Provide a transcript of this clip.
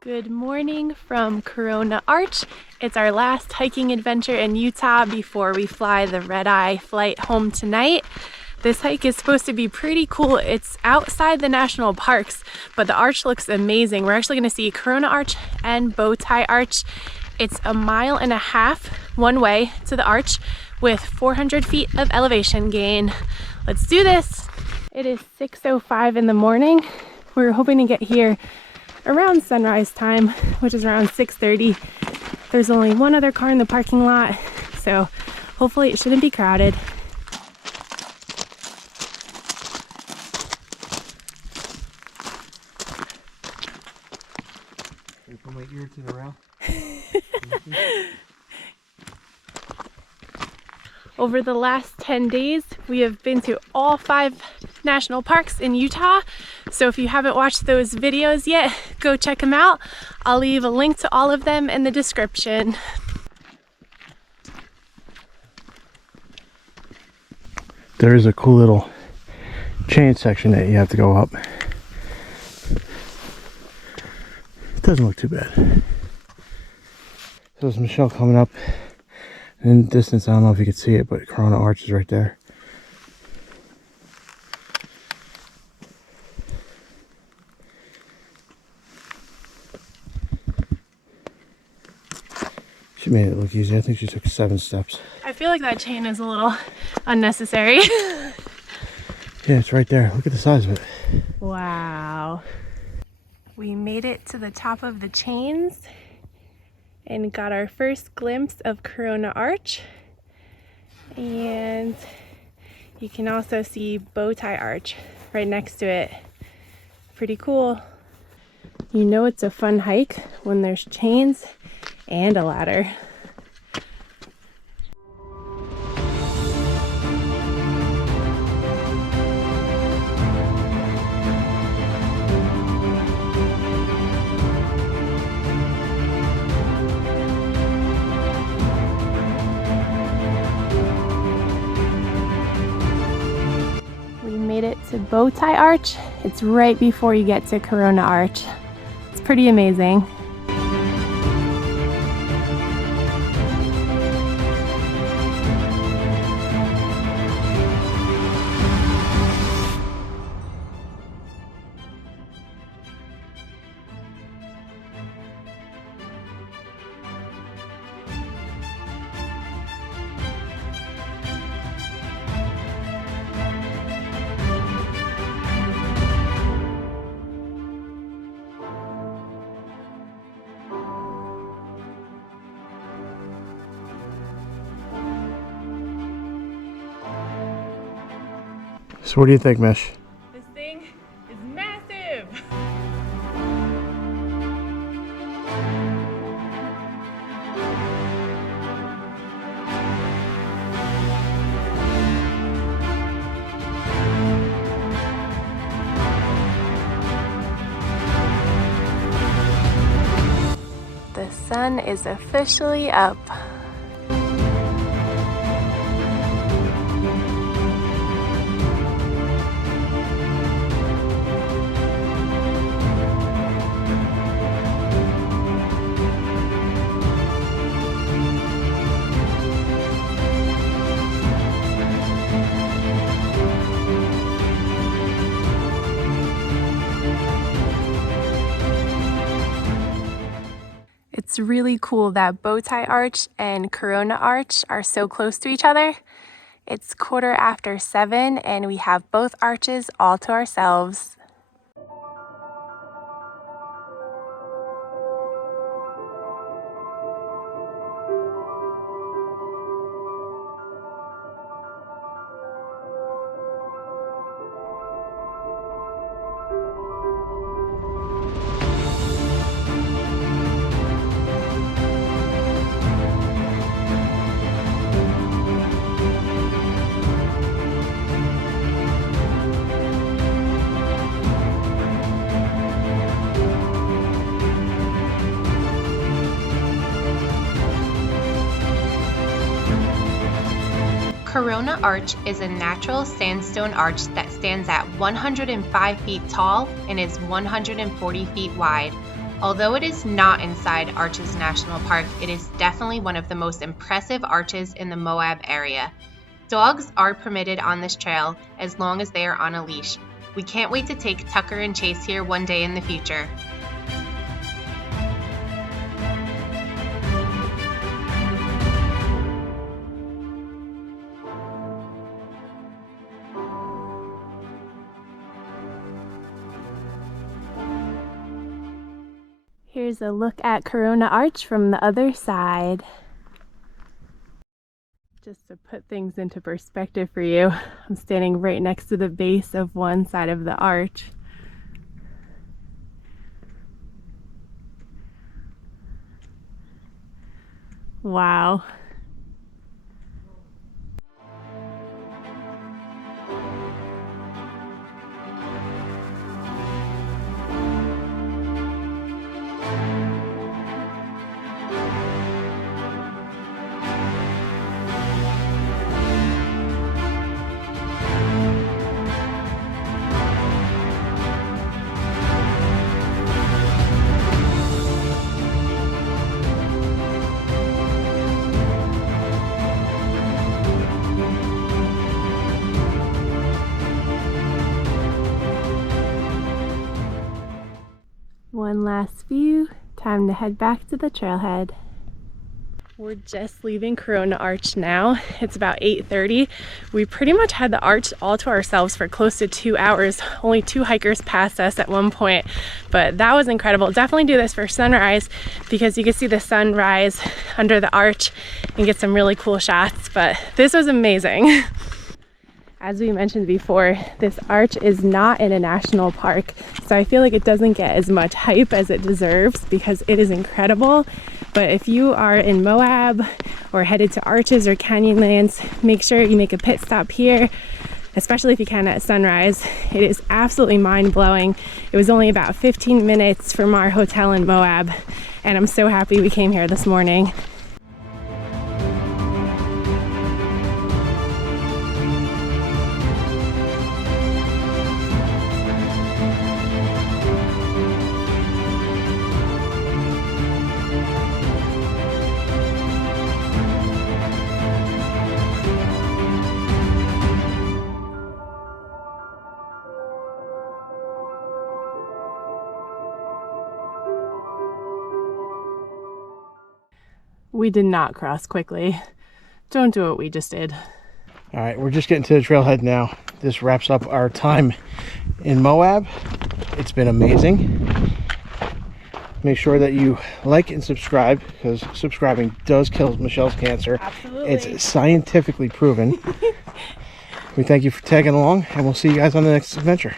Good morning from Corona Arch. It's our last hiking adventure in Utah before we fly the red-eye flight home tonight. This hike is supposed to be pretty cool. It's outside the national parks, but the arch looks amazing. We're actually going to see Corona Arch and Bowtie Arch. It's 1.5 miles one way to the arch with 400 feet of elevation gain. Let's do this. It is 6:05 in the morning. We're hoping to get here around sunrise time, which is around 6:30. There's only one other car in the parking lot, so hopefully it shouldn't be crowded. Put my ear to the rail. Over the last 10 days, we have been to all 5 national parks in Utah. So if you haven't watched those videos yet, go check them out. I'll leave a link to all of them in the description. There is a cool little chain section that you have to go up. It doesn't look too bad. So there's Michelle coming up. In the distance, I don't know if you can see it, but Corona Arch is right there. She made it look easy. I think she took 7 steps. I feel like that chain is a little unnecessary. Yeah, it's right there. Look at the size of it. Wow. We made it to the top of the chains and got our first glimpse of Corona Arch. And you can also see Bowtie Arch right next to it. Pretty cool. You know it's a fun hike when there's chains and a ladder. Made it to Bowtie Arch. It's right before you get to Corona Arch. It's pretty amazing. So what do you think, Mish? This thing is massive! The sun is officially up. It's really cool that Bowtie Arch and Corona Arch are so close to each other. It's 7:15 and we have both arches all to ourselves. Corona Arch is a natural sandstone arch that stands at 105 feet tall and is 140 feet wide. Although it is not inside Arches National Park, it is definitely one of the most impressive arches in the Moab area. Dogs are permitted on this trail as long as they are on a leash. We can't wait to take Tucker and Chase here one day in the future. Here's a look at Corona Arch from the other side. Just to put things into perspective for you, I'm standing right next to the base of one side of the arch. Wow. One last view, time to head back to the trailhead. We're just leaving Corona Arch now. It's about 8:30. We pretty much had the arch all to ourselves for close to 2 hours. Only 2 hikers passed us at one point, but that was incredible. Definitely do this for sunrise because you can see the sun rise under the arch and get some really cool shots, but this was amazing. As we mentioned before, this arch is not in a national park, so I feel like it doesn't get as much hype as it deserves because it is incredible. But if you are in Moab or headed to Arches or Canyonlands, make sure you make a pit stop here, especially if you can at sunrise. It is absolutely mind-blowing. It was only about 15 minutes from our hotel in Moab, and I'm so happy we came here this morning. We did not cross quickly. Don't do what we just did. All right, we're just getting to the trailhead now. This wraps up our time in Moab. It's been amazing. Make sure that you like and subscribe because subscribing does kill Michelle's cancer. Absolutely. It's scientifically proven. We thank you for tagging along and we'll see you guys on the next adventure.